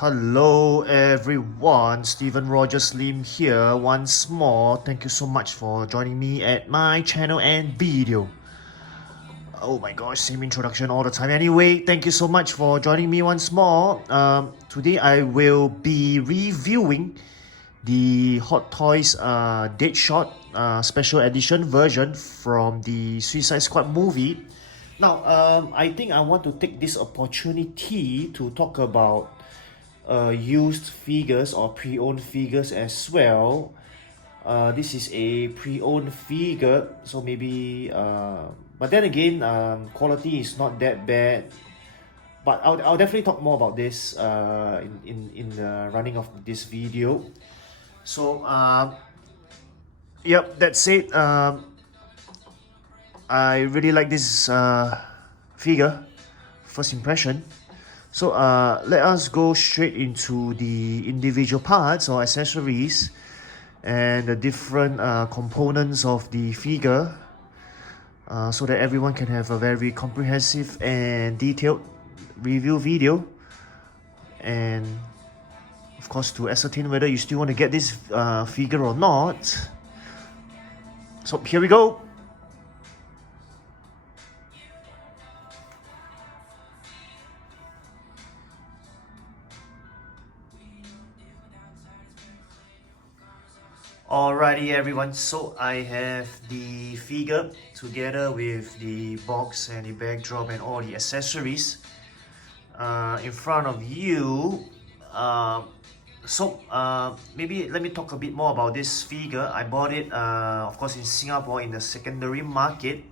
Hello everyone, Stephen Rogers Lim here once more. Thank you so much for joining me at my channel and video. Oh my gosh, same introduction all the time. Anyway, thank you so much for joining me once more. Today I will be reviewing the Hot Toys Deadshot special edition version from the Suicide Squad movie. Now, I think I want to take this opportunity to talk about used figures or pre-owned figures as well. This is a pre-owned figure, so maybe but then again, quality is not that bad, but I'll definitely talk more about this in the running of this video. So yep, that's it. I really like this figure, first impression. So let us go straight into the individual parts or accessories and the different components of the figure, so that everyone can have a very comprehensive and detailed review video, and of course to ascertain whether you still want to get this figure or not. So here we go. Alrighty everyone, so I have the figure together with the box and the backdrop and all the accessories in front of you. Maybe let me talk a bit more about this figure. I bought it of course in Singapore in the secondary market.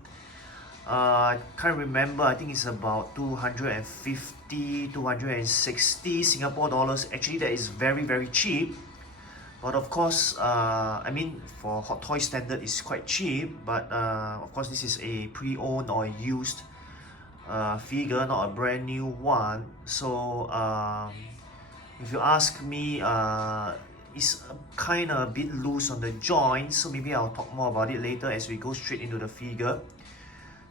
I can't remember, I think it's about 250, 260 Singapore dollars. Actually that is very cheap. But of course, I mean, for Hot Toy standard, it's quite cheap. But of course, this is a pre-owned or used figure, not a brand new one. So if you ask me, it's kind of a bit loose on the joints. So maybe I'll talk more about it later as we go straight into the figure.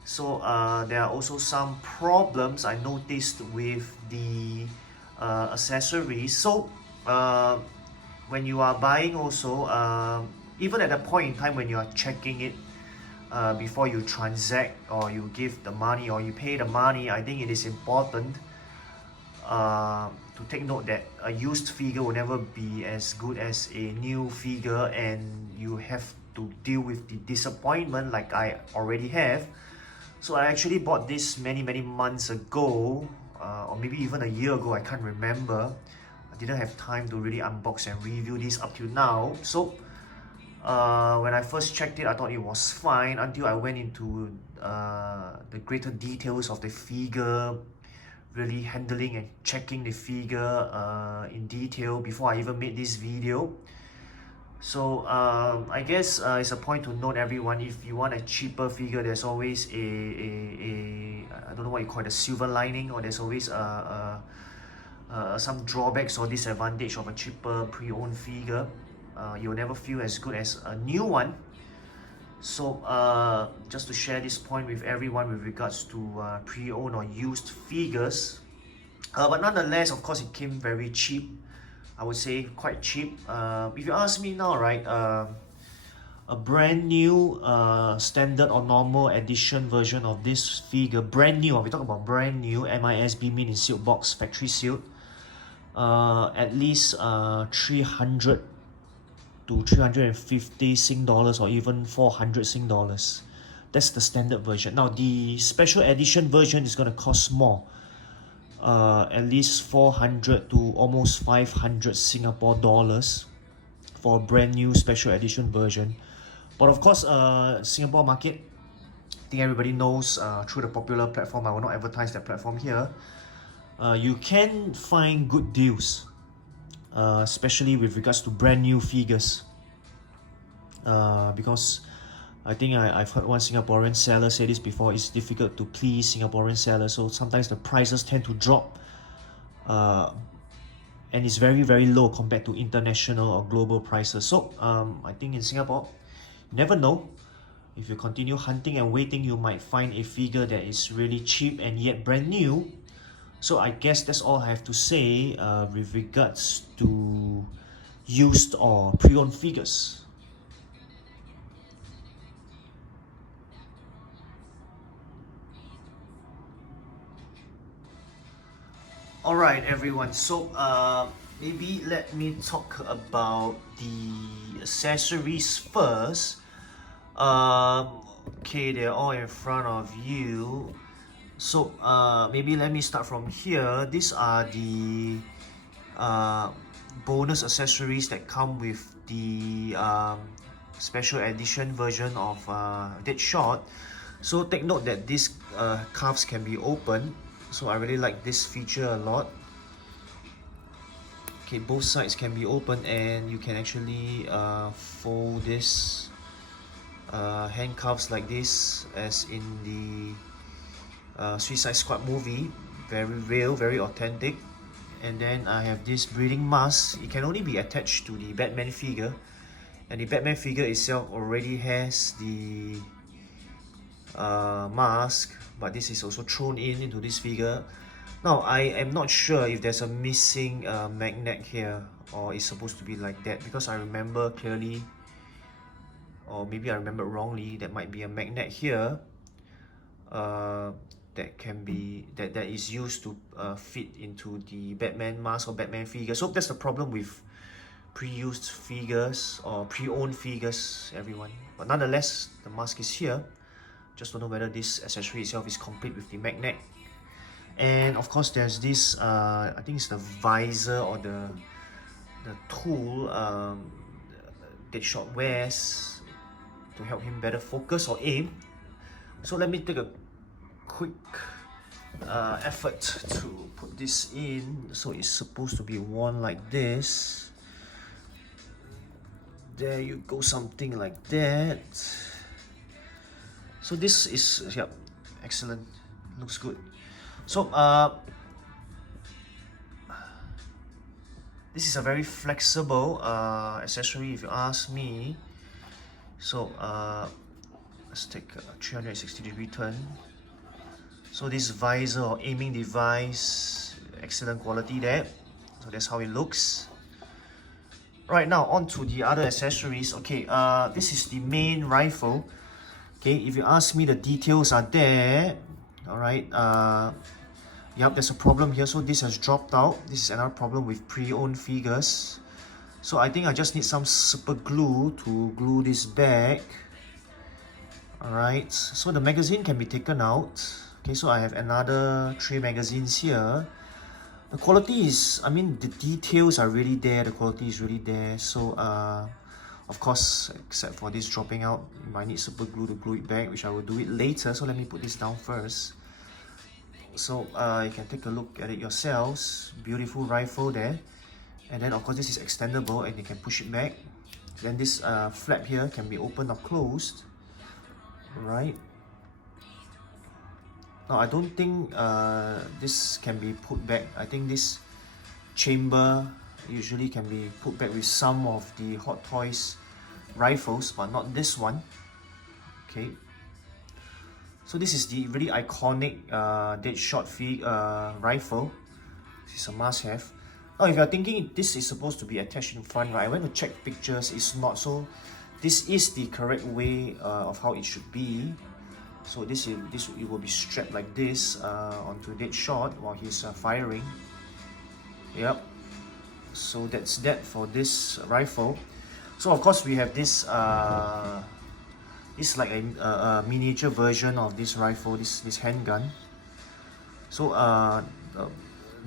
So there are also some problems I noticed with the accessories. So when you are buying also, even at the point in time when you are checking it before you transact or you give the money or you pay the money, I think it is important to take note that a used figure will never be as good as a new figure, and you have to deal with the disappointment like I already have. So I actually bought this many months ago, or maybe even a year ago, I can't remember. Didn't have time to really unbox and review this up till now. So when I first checked it, I thought it was fine until I went into the greater details of the figure, really handling and checking the figure in detail before I even made this video. So I guess it's a point to note, everyone, if you want a cheaper figure, there's always I don't know what you call it, a silver lining, or there's always some drawbacks or disadvantage of a cheaper pre-owned figure. You'll never feel as good as a new one. So just to share this point with everyone with regards to pre-owned or used figures. But nonetheless, of course, it came very cheap. I would say quite cheap. If you ask me now, right, a brand new standard or normal edition version of this figure, brand new, we talk about brand new, MISB, mean in sealed box, factory sealed, at least 300 to 350 Sing dollars or even 400 Sing dollars. That's the standard version. Now the special edition version is going to cost more, at least 400 to almost 500 Singapore dollars for a brand new special edition version. But of course, Singapore market, I think everybody knows through the popular platform. I will not advertise that platform here. You can find good deals, especially with regards to brand new figures. Because I think I've heard one Singaporean seller say this before, it's difficult to please Singaporean sellers. So sometimes the prices tend to drop. And it's very low compared to international or global prices. So I think in Singapore, you never know. If you continue hunting and waiting, you might find a figure that is really cheap and yet brand new. So I guess that's all I have to say with regards to used or pre-owned figures. Alright everyone, so maybe let me talk about the accessories first. Okay, they're all in front of you. So maybe let me start from here. These are the uh, bonus accessories that come with the special edition version of Deadshot. So take note that these cuffs can be opened. So I really like this feature a lot. Okay, both sides can be opened and you can actually fold this handcuffs like this as in the Suicide Squad movie. Very real, very authentic. And then I have this breathing mask. It can only be attached to the Batman figure, and the Batman figure itself already has the mask, but this is also thrown into this figure. Now I am not sure if there's a missing magnet here, or it's supposed to be like that, because I remember clearly, or maybe I remember wrongly, that might be a magnet here that is used to fit into the Batman mask or Batman figure. So that's the problem with pre-used figures or pre-owned figures, everyone. But nonetheless, the mask is here. Just don't know whether this accessory itself is complete with the magnet. And of course, there's this I think it's the visor or the tool Deadshot wears to help him better focus or aim. So let me take a quick effort to put this in. So it's supposed to be worn like this. There you go, something like that. So this is, yep, excellent, looks good. So this is a very flexible accessory if you ask me. So let's take a 360-degree turn. So this visor or aiming device, excellent quality there. So that's how it looks. Right, now on to the other accessories. Okay, this is the main rifle. Okay, if you ask me, the details are there. Alright, yep, there's a problem here. So this has dropped out. This is another problem with pre-owned figures. So I think I just need some super glue to glue this back. Alright, so the magazine can be taken out. Okay, so I have another 3 magazines here. The quality is, I mean, the details are really there. The quality is really there. So of course, except for this dropping out, you might need super glue to glue it back, which I will do it later. So let me put this down first. So you can take a look at it yourselves. Beautiful rifle there. And then of course this is extendable and you can push it back. Then this flap here can be opened or closed. Right. Now I don't think this can be put back. I think this chamber usually can be put back with some of the Hot Toys rifles, but not this one. Okay. So this is the really iconic Deadshot rifle. This is a must-have. Now if you're thinking this is supposed to be attached in front, right? I went to check pictures, it's not. So this is the correct way of how it should be. So it will be strapped like this onto Deadshot while he's firing. Yep. So that's that for this rifle. So of course we have this it's like a miniature version of this rifle, this handgun. So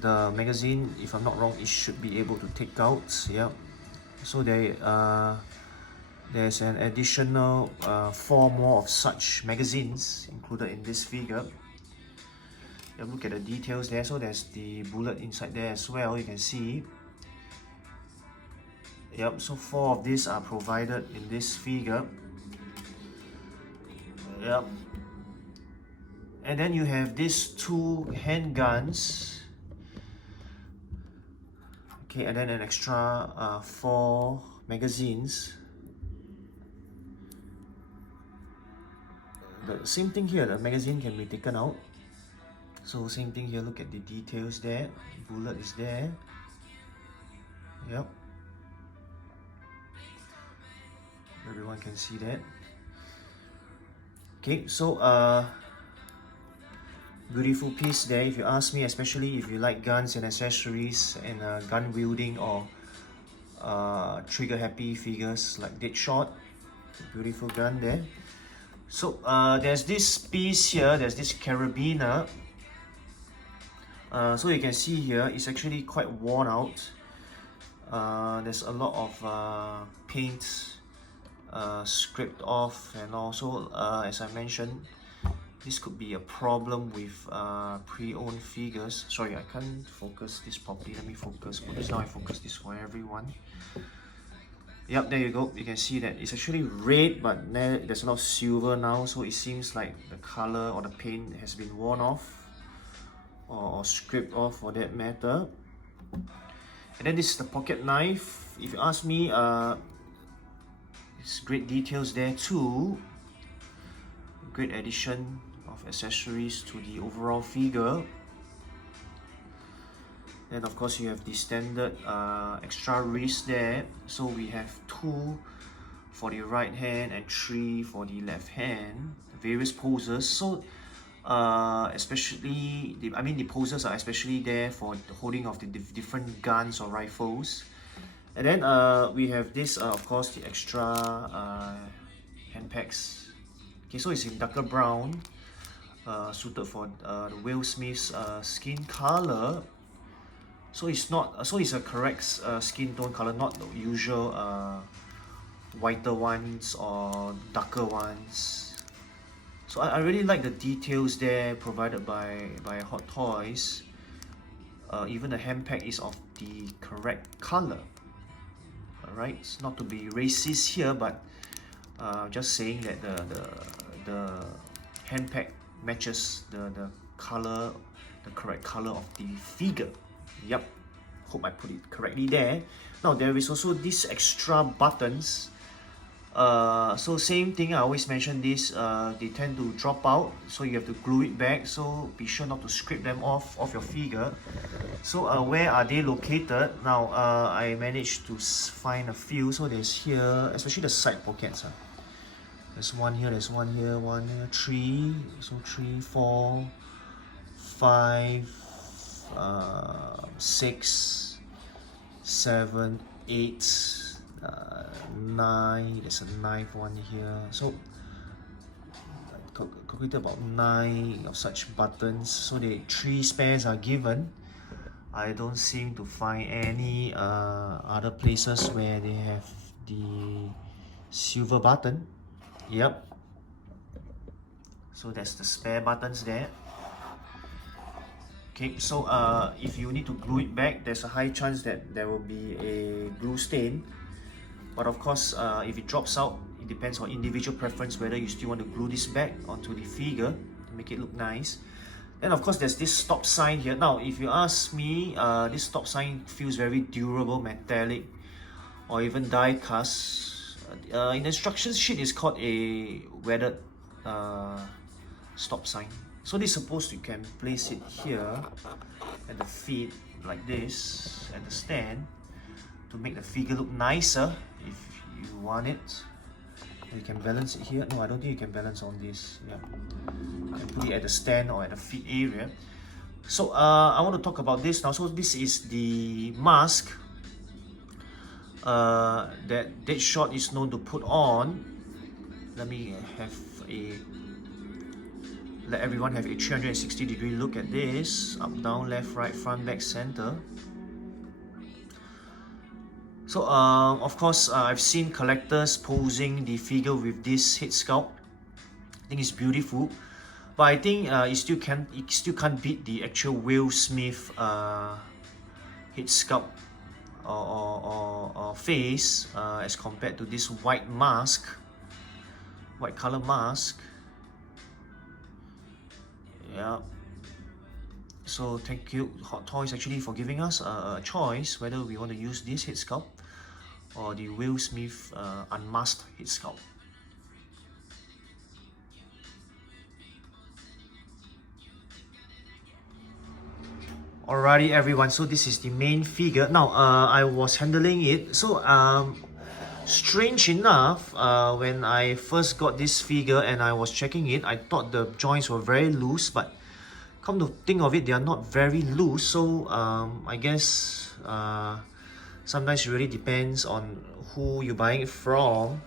the magazine, if I'm not wrong, it should be able to take out. Yep. So there's an additional 4 more of such magazines included in this figure. Look at the details there. So there's the bullet inside there as well, you can see. Yep, so 4 of these are provided in this figure. Yep. And then you have these 2 handguns. Okay, and then an extra 4 magazines. The same thing here, the magazine can be taken out. So same thing here, look at the details there. Bullet is there. Yep. Everyone can see that. Okay, so beautiful piece there if you ask me, especially if you like guns and accessories and gun wielding or trigger happy figures like Deadshot. Beautiful gun there. So there's this piece here, there's this carabiner. So you can see here, it's actually quite worn out. There's a lot of paint scraped off, and also as I mentioned, this could be a problem with pre-owned figures. Sorry, I can't focus this properly. Let me focus. Because now I focus this for everyone. Yep, there you go. You can see that it's actually red, but there's a lot of silver now, so it seems like the color or the paint has been worn off or scraped off for that matter. And then this is the pocket knife. If you ask me, it's great details there too. Great addition of accessories to the overall figure. Then of course you have the standard extra wrist there. So we have 2 for the right hand and 3 for the left hand. Various poses. So especially the poses are especially there for the holding of the different guns or rifles. And then we have this of course the extra hand packs. Okay, so it's in darker brown, suited for the Will Smith's skin color. So it's not, so it's a correct skin tone color, not the usual whiter ones or darker ones. So I really like the details there provided by Hot Toys. Even the hand pack is of the correct color. Alright, it's not to be racist here, but just saying that the hand pack matches the color, the correct color of the figure. Yep, hope I put it correctly there. Now there is also these extra buttons. So same thing, I always mention this, they tend to drop out, so you have to glue it back, so be sure not to scrape them off your figure. So where are they located? Now I managed to find a few. So there's here, especially the side pockets. There's one here, there's one here, 3, so 3, 4, 5, 6, 7, 8, 9. There's a 9th one here. So calculated about 9 of such buttons. So the 3 spares are given. I don't seem to find any other places where they have the silver button. Yep. So that's the spare buttons there. Okay, so if you need to glue it back, there's a high chance that there will be a glue stain. But of course, if it drops out, it depends on individual preference whether you still want to glue this back onto the figure to make it look nice. Then of course there's this stop sign here. Now if you ask me, this stop sign feels very durable, metallic, or even die cast. In the instruction sheet it's called a weathered stop sign. So this is supposed to, you can place it here at the feet like this, at the stand, to make the figure look nicer if you want it. You can balance it here. No, I don't think you can balance on this. Yeah, you can put it at the stand or at the feet area. So I want to talk about this now. So this is the mask that Deadshot is known to put on. Let me let everyone have a 360-degree look at this. Up, down, left, right, front, back, center. So of course I've seen collectors posing the figure with this head sculpt. I think it's beautiful, but I think it still can't beat the actual Will Smith head sculpt or face as compared to this white color mask. Yeah. So thank you Hot Toys actually for giving us a choice whether we want to use this head sculpt or the Will Smith unmasked head sculpt. Alrighty everyone, so this is the main figure. Now I was handling it. So strange enough, when I first got this figure and I was checking it, I thought the joints were very loose, but come to think of it, they are not very loose. So I guess sometimes it really depends on who you're buying it from,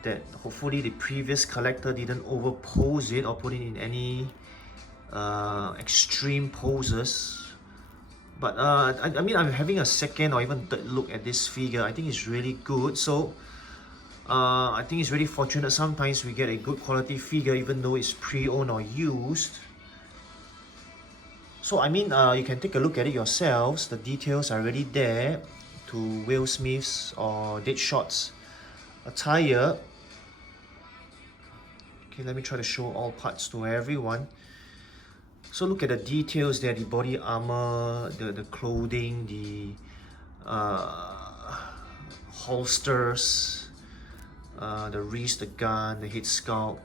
that hopefully the previous collector didn't overpose it or put it in any extreme poses. But I mean, I'm having a second or even third look at this figure. I think it's really good. So I think it's really fortunate sometimes we get a good quality figure even though it's pre-owned or used. So I mean, you can take a look at it yourselves. The details are already there to Will Smith's or Deadshot's attire. Okay, let me try to show all parts to everyone. So look at the details there, the body armor, the clothing, the holsters, the wrist, the gun, the head sculpt.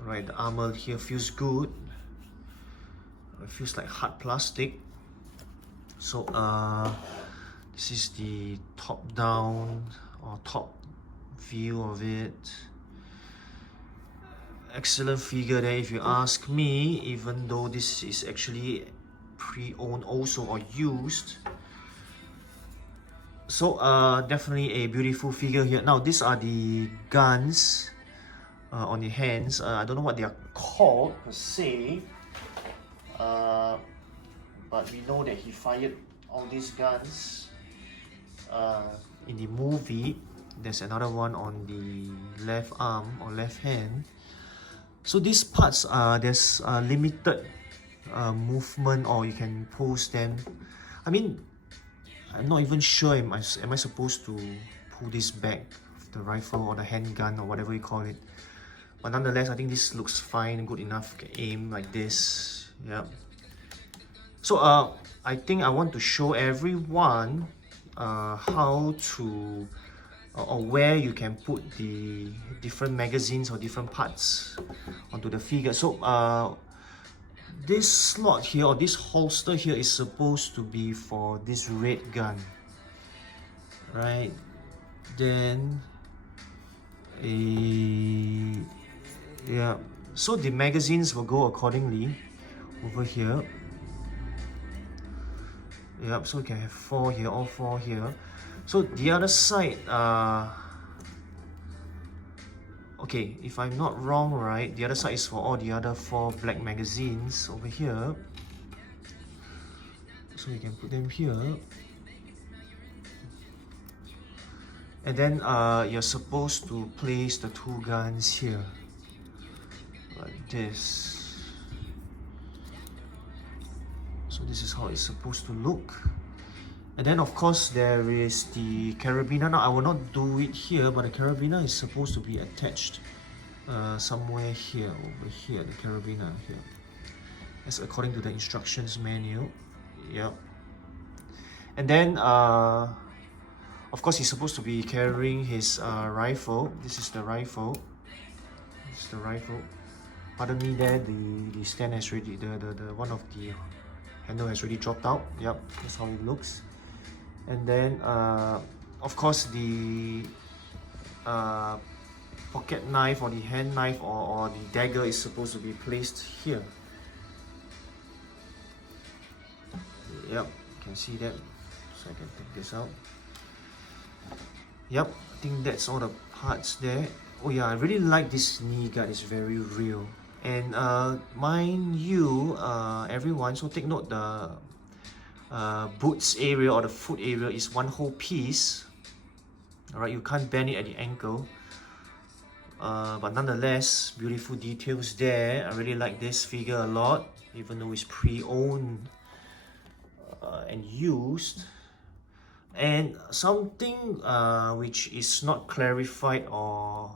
Right, the armor here feels good. It feels like hard plastic. So this is the top down or top view of it. Excellent figure there if you ask me, even though this is actually pre-owned also or used. So definitely a beautiful figure here. Now these are the guns on the hands. I don't know what they are called per se, but we know that he fired all these guns in the movie. There's another one on the left arm or left hand. So these parts, there's limited movement, or you can pose them. I mean, I'm not even sure am I supposed to pull this back, the rifle or the handgun or whatever you call it. But nonetheless, I think this looks fine, good enough. You can aim like this. Yeah. So I think I want to show everyone how to or where you can put the different magazines or different parts onto the figure. So this slot here or this holster here is supposed to be for this red gun, right? Then yeah, so the magazines will go accordingly over here. Yep, so we can have 4 here, all 4 here. So the other side, okay, if I'm not wrong, right, the other side is for all the other 4 black magazines over here. So we can put them here. And then you're supposed to place the 2 guns here, like this. So this is how it's supposed to look. And then of course there is the carabiner. Now I will not do it here, but the carabiner is supposed to be attached somewhere here, over here, the carabiner here. That's according to the instructions manual. Yep. And then of course he's supposed to be carrying his rifle. This is the rifle. This is the rifle. Pardon me there, the stand has already, the one of the handle has already dropped out. Yep, that's how it looks. And then of course the pocket knife or the hand knife or the dagger is supposed to be placed here. Yep, you can see that. So I can take this out. Yep, I think that's all the parts there. Oh yeah, I really like this knee guard, it's very real. And mind you, everyone, so take note, the boots area or the foot area is one whole piece. Alright, you can't bend it at the ankle. But nonetheless, beautiful details there. I really like this figure a lot, even though it's pre-owned and used. And something which is not clarified or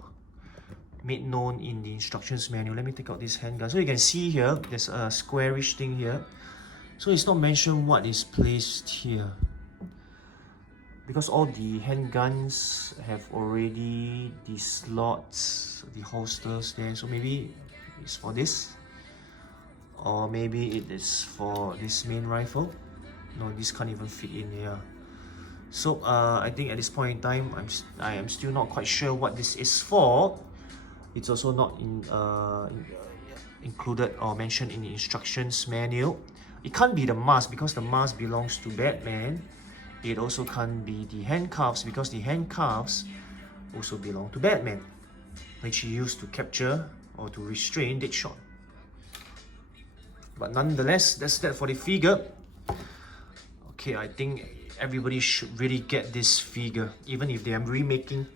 made known in the instructions manual. Let me take out this handgun. So you can see here, there's a squarish thing here. So it's not mentioned what is placed here, because all the handguns have already the slots, the holsters there. So maybe it's for this, or maybe it is for this main rifle. No, this can't even fit in here. So I think at this point in time, I am still not quite sure what this is for. It's also not included or mentioned in the instructions manual. It can't be the mask because the mask belongs to Batman. It also can't be the handcuffs because the handcuffs also belong to Batman, which he used to capture or to restrain Deadshot. But nonetheless, that's that for the figure. Okay, I think everybody should really get this figure, even if they are remaking,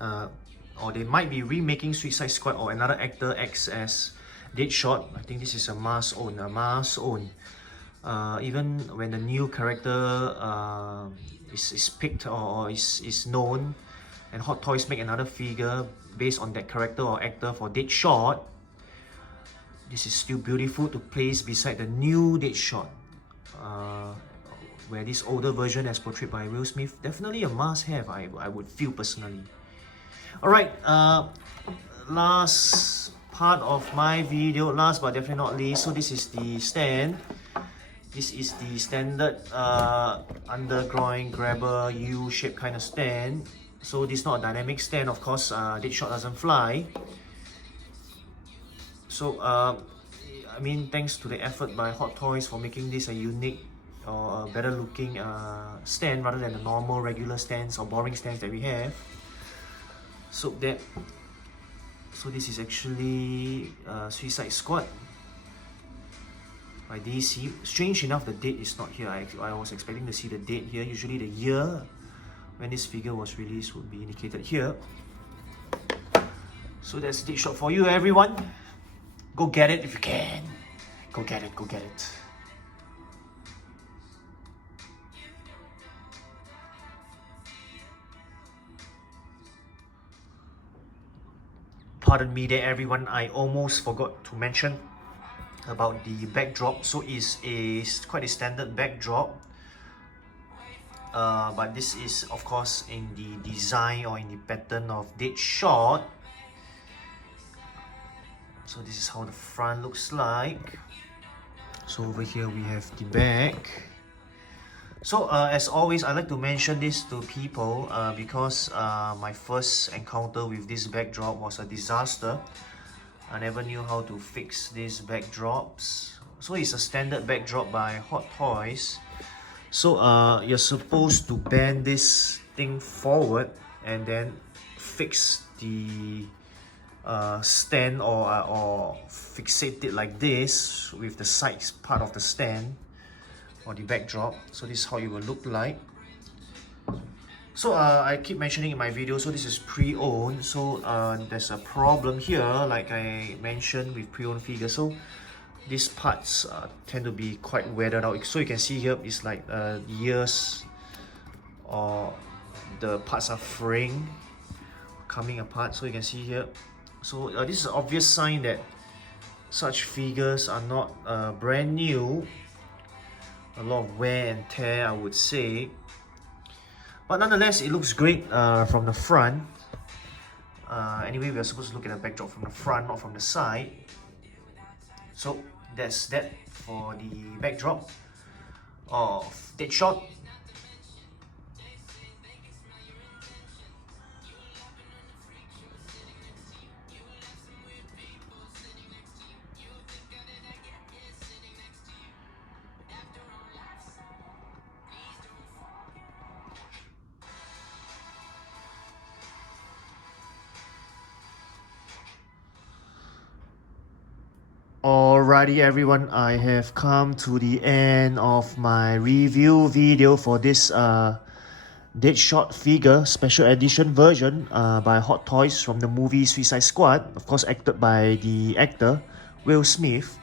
or they might be remaking Suicide Squad or another actor acts as Deadshot. I think this is a must own, even when the new character is picked or is known, and Hot Toys make another figure based on that character or actor for Deadshot, this is still beautiful to place beside the new Deadshot, where this older version as portrayed by Will Smith, definitely a must-have, I would feel personally. Alright, last part of my video, last but definitely not least, so this is the stand. This is the standard underground grabber U-shaped kind of stand. So this is not a dynamic stand, of course. Deadshot doesn't fly. So I mean, thanks to the effort by Hot Toys for making this a unique or a better looking stand rather than the normal regular stands or boring stands that we have. So this is actually Suicide Squad by DC. Strange enough, the date is not here. I was expecting to see the date here. Usually the year when this figure was released would be indicated here. So that's Deadshot for you, everyone. Go get it if you can. Go get it, go get it. Pardon me there, everyone. I almost forgot to mention about the backdrop. So it's quite a standard backdrop. But this is of course in the design or in the pattern of Deadshot. So this is how the front looks like. So over here we have the back. So as always, I like to mention this to people because my first encounter with this backdrop was a disaster. I never knew how to fix these backdrops. So it's a standard backdrop by Hot Toys. So you're supposed to bend this thing forward and then fix the stand or fixate it like this with the sides part of the stand or the backdrop. So this is how it will look like. So I keep mentioning in my video, so this is pre-owned. So there's a problem here, like I mentioned with pre-owned figures. So these parts tend to be quite weathered out. So you can see here, it's like years or the parts are fraying, coming apart. So you can see here. So this is an obvious sign that such figures are not brand new. A lot of wear and tear, I would say. But nonetheless, it looks great from the front. Anyway, we are supposed to look at the backdrop from the front, not from the side. So that's that for the backdrop of Deadshot. Alrighty everyone, I have come to the end of my review video for this Deadshot figure special edition version by Hot Toys from the movie Suicide Squad, of course acted by the actor Will Smith.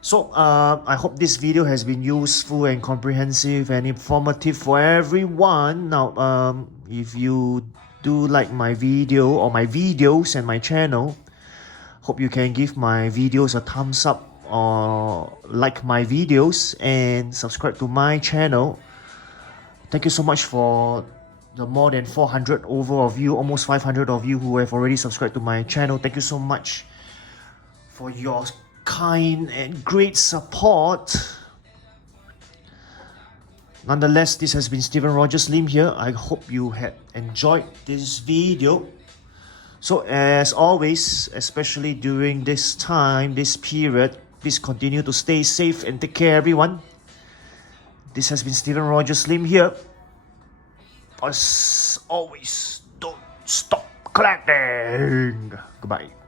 So I hope this video has been useful and comprehensive and informative for everyone. Now if you do like my video or my videos and my channel, hope you can give my videos a thumbs up or like my videos and subscribe to my channel. Thank you so much for the more than 400 over of you, almost 500 of you who have already subscribed to my channel. Thank you so much for your kind and great support. Nonetheless, this has been Stephen Rogers Lim here. I hope you had enjoyed this video. So as always, especially during this time, this period, please continue to stay safe and take care, everyone. This has been Stephen Rogers Lim here. As always, don't stop collecting. Goodbye.